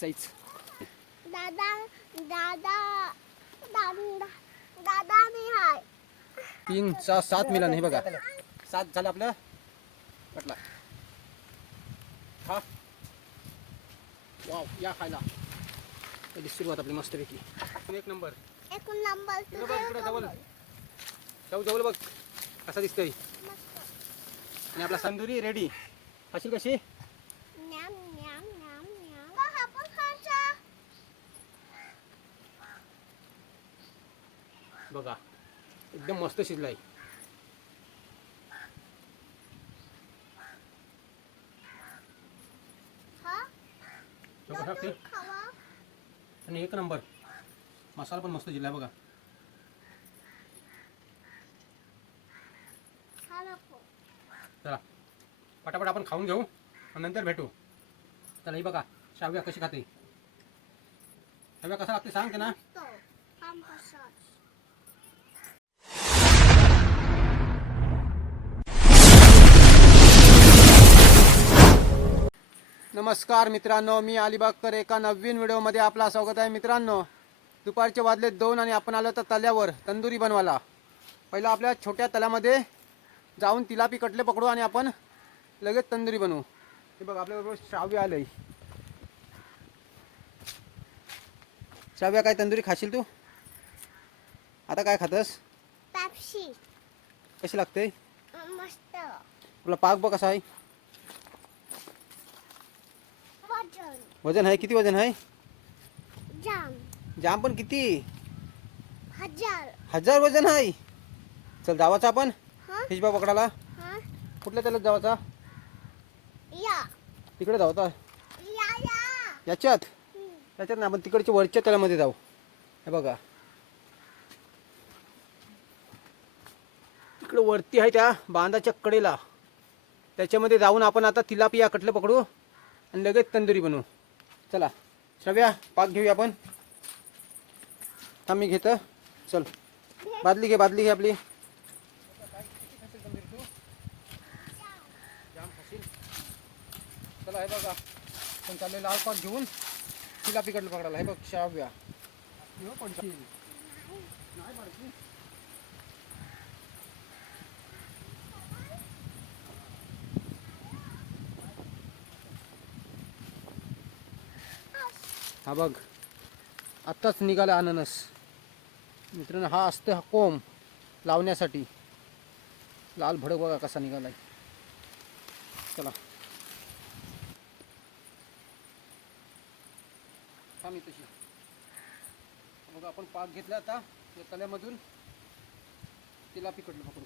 Size. दादा दादा दादा दादा मी हाय 3 6 7 मिलन हे बघा 7 झालं आपलं कटला. हा वाव या खायला पहिली सुरुवात आपली मस्तपैकी. एक नंबर जवळ जवळ बघ कसा दिसतोय. आणि आपला तंदुरी रेडी. खाशील कशी? न्याम न्याम न्याम न्याम. हा पण खायचा. बघा एकदम मस्त शिजलाय. खावा. आणि एक नंबर मसाला पण मस्त जिल्हा बघा. चला पटापट आपण खाऊन घेऊ आणि नंतर भेटू. चला ही बघा शाव्या कशी खाते. शाव्या कसा लागते सांगते ना. नमस्कार मित्रांनो, मी अलिबागकर एका नवीन व्हिडिओमध्ये आपला स्वागत आहे. मित्रांनो दुपारचे वाजले 2 आणि आपण आलो तर तल्यावर तंदुरी बनवायला. पहिला आपल्या छोट्या तल्यामध्ये जाऊन तिलापी कटले पकडू आणि आपण लगेच तंदुरी बनवू. हे बघ आपल्याबरोबर श्राव्य आलंय. श्राव्या काय तंदुरी खाशील तू? आता काय खातस? पेप्सी. कशी लागते? मस्त. तुला पाक बघ कसा आहे. वजन आहे किती? वजन आहे जाम पण किती? 1000 वजन आहे. चल जावाचा आपण फिशबा पकडायला. कुठल्या त्याला जावाचा? तिकडे जावता याच्यात ना आपण तिकडच्या वरच्या तळ्यामध्ये जाऊ. हे बघा तिकडे वरती आहे त्या बांधाच्या कडेला. त्याच्यामध्ये जाऊन आपण आता तिलापिया कटले पकडू आणि लगेच तंदुरी बनवू. चला श्रव्या पाक घेऊया आपण. थांब मी घेतं. चल बादली घे आपली. चला हे बघा पण चालले लाल पाक घेऊन तिलापी कटले पकडायला. हे बघ श्राव्या हा बघ आत्ताच निघाला अननस. मित्रांनो हा असते हा कोंब लावण्यासाठी. लाल भडक बघा कसा निघालाय. चला थांब तशी बघा आपण पाक घेतला आता या तल्यामधून तिलापी कटलं पकडू.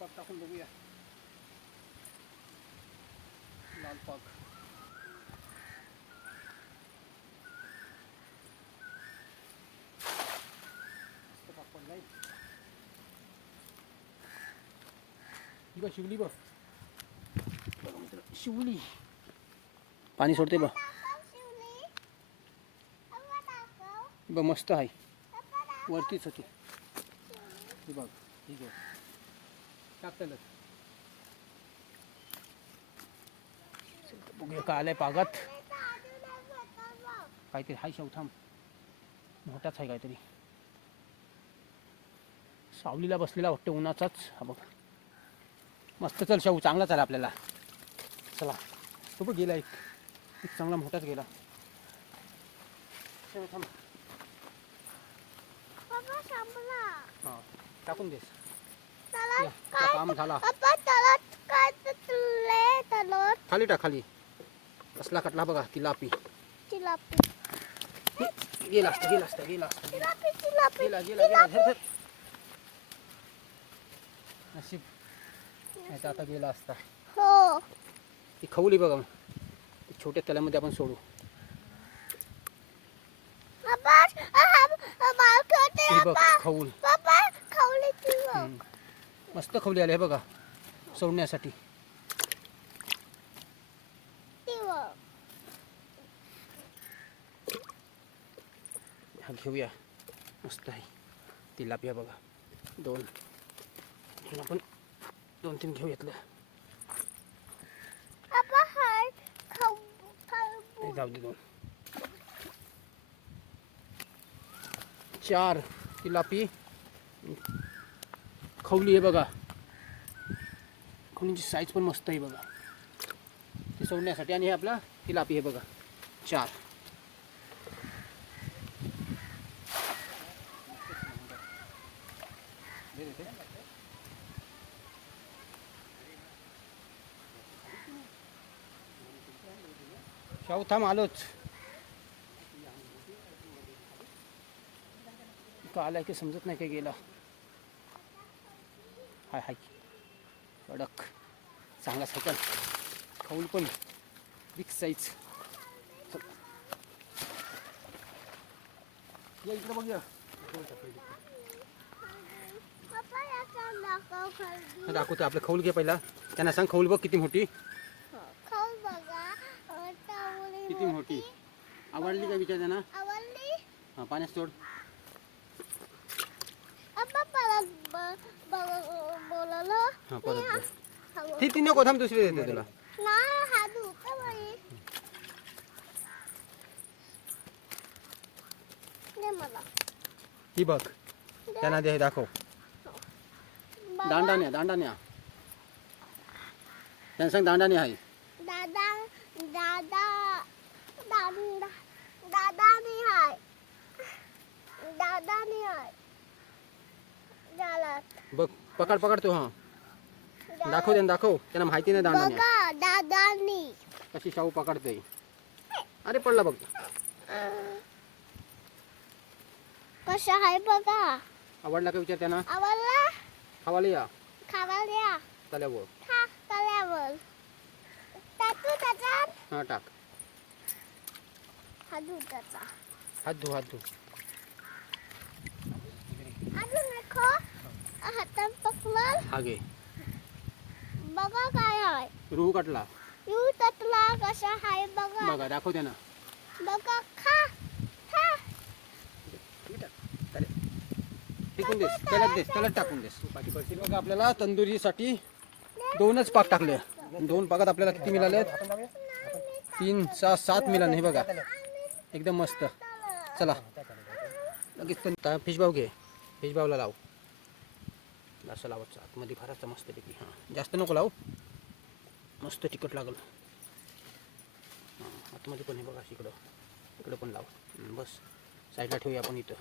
पाक टाकून बघूया. लाल पाक शिवली बघ. शिवली पाणी सोडते बघ. बघ मस्त आहे वरतीच होती. बघ ठीक आहे टाकतलं. बघूया का आलंय पागात. काहीतरी हाय शेव. थांब मोठाच आहे काहीतरी. सावलीला बसलेला वाटतं उन्हाचाच. हा बघ मस्त. चल शाहू चांगला चाल आपल्याला. चला तो बघ गेला एक चांगला मोठाच गेला. थांब हां टाकून देस. काम झाला. खाली टाक खाली. कसला कटला बघा तिलापी. गेला नशीब नाही तर आता गेला असता. ती खवली बघा. छोट्या तल्यामध्ये आपण सोडू. बघ खवून मस्त खवली आली बघा सोडण्यासाठी. हा घेऊया मस्त आहे तिलापिया बघा. 2 आपण 2-3 घेऊ घेतलं. जाऊ दे 2 4 तिलापी खवली आहे बघा. खवलीची साईज पण मस्त आहे बघा, ते सोडण्यासाठी. आणि हे आपला तिलापी आहे बघा 4. शाहू थांब, आलोच. का आलाय की समजत नाही, काय गेला. हाय हाय कडक चांगला सायकल. खवल पण बिग साईज. या इकडे बघूया. पप्पा याचा दाखव खाली. दाखवतो आपलं खवल घे पहिला. त्यांना सांग खवल बघ किती मोठी. खाऊ बघा. टावली किती मोठी. आवडली का विचार त्यांना. आवडली. हां पाण्यात सोड. पप्पा परत बोललो. हां परत बघ. खाऊ. ती नको थांब, दुसरी देते तुला. नाही हा धुता बाई. दे मला. ही बघ त्यांना दे, दाखव. बाबा, दांडा न्या, दांडा न्या. त्यांना सांग दांडा न्या आहे. दादा दादा दादा दादानी हाय. दादानी हाय. झाला. बघ पकड पकड तू. हां दाखव त्यांना, दाखव. त्यांना माहिती नाही दांडा न्या. बघा दादानी. कशी शाहू पकडतोय. अरे पडला बघ. कशा आहे बघा. आवडला का विचार त्यांना. आवडला. खावाला या खावाल्या. तल्यावर. खा तल्यावर. टाकू त्याच्यात. हां टाक. हा दुधाचा. हात धु, हात धु. अजून नको. हातात पकडलं. हा घे. बघा काय आहे. रूह कटला यू ततला कशा आहे बघा. बघा, दाखव त्यांना. बघा खा. खा. टिकून देस, त्याला देस, त्याला टाकून देस. बघा आपल्याला तंदुरीसाठी 2च पाक टाकले. 2 पाकात आपल्याला किती मिळाले. 3, 6, 7 मिळाले. हे बघा एकदम मस्त. चला लगेच फिश भाव घे. फिश भावला लाव. असं लावायचं आतमध्ये भरायचं मस्तपैकी. हां जास्त नको लावू, मस्त तिखट लागल. हां आतमध्ये पण हे बघा, इकडं पण लाव. बस साईडला ठेवूया आपण इथं.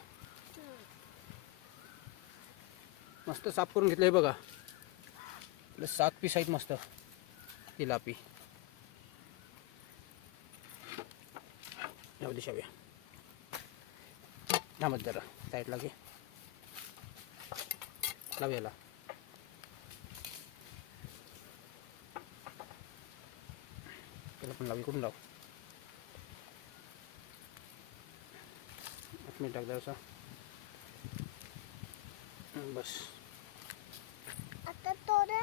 मस्त साफ करून घेतलं. हे बघा आपलं 7 पीस आहेत मस्त तिलापी. जाऊ दे शाव्या. थांबत जरा साईडला घे. लाव याला. त्याला पण लाव, इकडून लाव. आतमध्ये टाक जरासा. बस आता तोडे.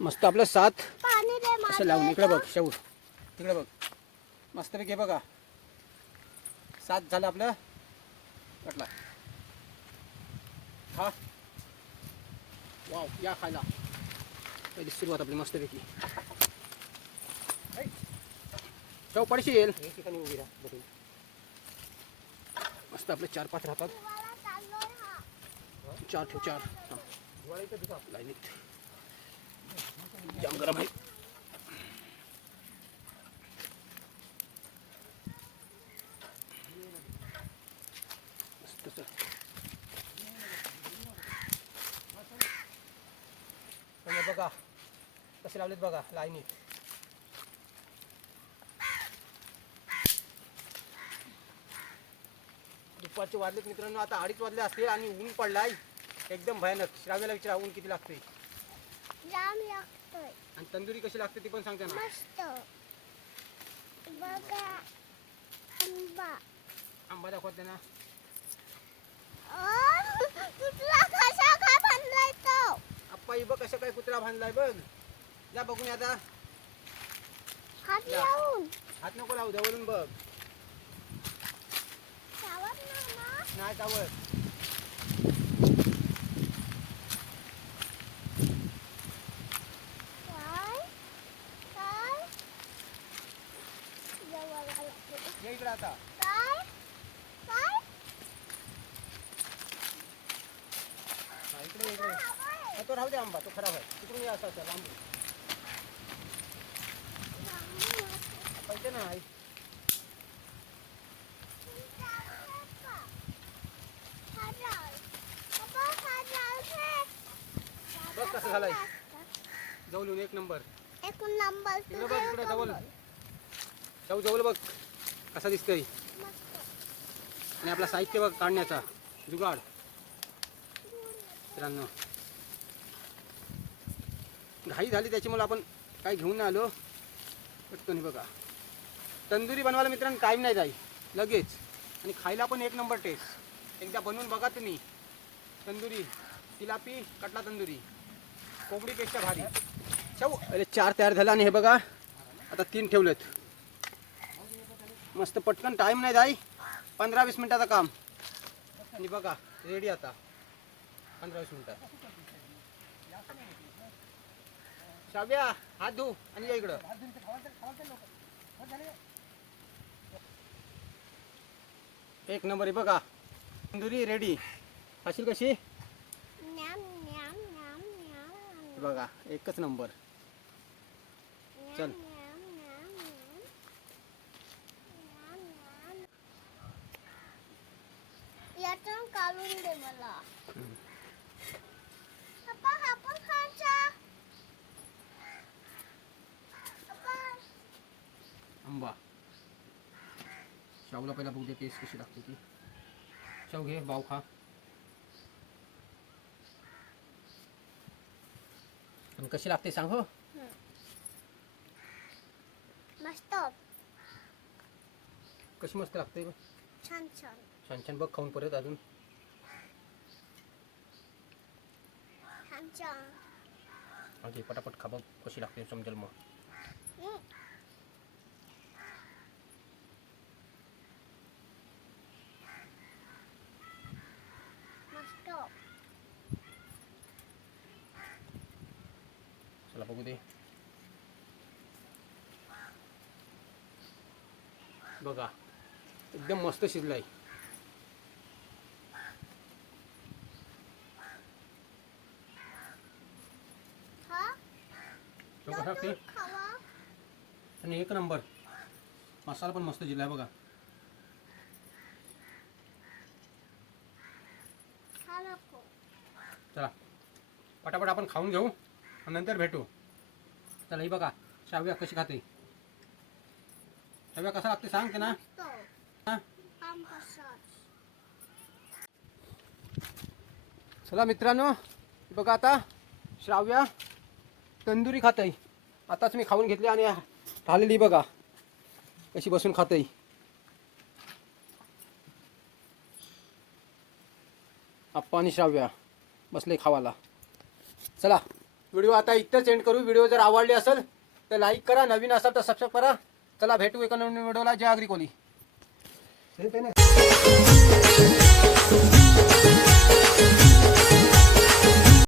मस्त आपलं 7 पाणी दे असं लावून. इकडे बघ शाहू, इकडे बघ मस्तपैकी. बघा 7 झालं आपलं. कटला. हा वाव, या खायला. पहिली सुरुवात आपली मस्तपैकी. शाहू पडशील. उभी राहा. मस्त आपले 4-5 राहतात. 4 ठेव. 4 लाईनीत. जाम गरम आहे. मस्त. बघा कसे लावलेत बघा लाईनीत. दुपारचे वाजलेत मित्रांनो, आता 2:30 वाजले असतील आणि ऊन पडलाय एकदम भयानक. श्राव्याला विचारा ऊन किती लागते. जाम लागतोय. आणि तंदुरी कशी लागते ती पण सांगते ना. मस्त. बघा आंबा. आंबा दाखवते ना. कुठला कशा काय बांधलाय तो. आप्पा ही बघ कशा काय कुत्रा बांधलाय बघ. जा बघून या आता. हात लावून. हात नको लावू, जवळून बघ. चावत नाही ना. नाही चावत. काय काय जवळ आला. ये इकडं आता. काय काय हा, इकडे इकडे हा, तो राहू दे आंबा, तो खराब आहे. तिकडून ये असा लांब. पाहिजे ना आई. बघ कसं झालंय. जवळून एक नंबर. एक नंबर इकडे बघ, इकडे जवळ. जवळ बघ कसा दिसतोय. आणि आपला साहित्य बघ काढण्याचा जुगाड मित्रांनो. घाई झाली त्याच्यामुळे आपण काही घेऊन नाही आलो. पटकन बघा तंदुरी बनवायला मित्रांनो टाईम नाही जाई लगेच. आणि खायला पण एक नंबर टेस्ट. एकदा बनवून बघा तुम्ही. तंदुरी तिलापी कटला तंदुरी कोंबडीपेक्षा भारी. अरे 4 तयार झाला आणि हे बघा आता 3 ठेवलेत. मस्त पटकन टाईम नाही जाई. 15-20 मिनिटाचं काम. आणि बघा रेडी आता 15-20 मिनिटात. शाव्या हात धू आणि या इकडं. एक नंबर आहे बघा तंदुरी रेडी. खाशील कशी न्याम न्याम न्याम न्याम बघा एकच नंबर. चल न्याम न्याम न्याम न्याम. यातून काढून दे मला. पप्पा हा पण खायचा. पप्पा आंबा. शावला पहिला बघू दे टेस्ट कशी लागते ती. शाव घे बाव खा. पण कशी लागते सांग हो. मस्त कशी मस्त लागते छान छान. छान छान. बघ खाऊन परत अजून. छान छान. ओके पटापट खा बघ कशी लागते समजेल मग. हम्म. मस्त. चला बघू दे. बघा एकदम मस्त शिजलाय. हा कसा लागते खावा. आणि एक नंबर. मसाला पण मस्त शिजलाय बघा. हा नको. चला पटापट आपण खाऊन घेऊ आणि नंतर भेटू. चला ही बघा शाव्या कशी खाते. शाव्या कसा लागते सांगते ना. मस्त. हा? आम कसाच. चला मित्रांनो बघा आता श्राव्या तंदुरी खाताय. आताच मी खाऊन घेतली आणि राहिलेली बघा कशी बसून खाताय. आप्पा आणि श्राव्या बसले खावाला. चला व्हिडिओ आता इथंच एंड करू. व्हिडिओ जर आवडली असेल तर लाईक करा. नवीन असाल तर सबस्क्राईब करा. चला भेटू एका नवीन व्हिडिओला. जय अग्री कोली.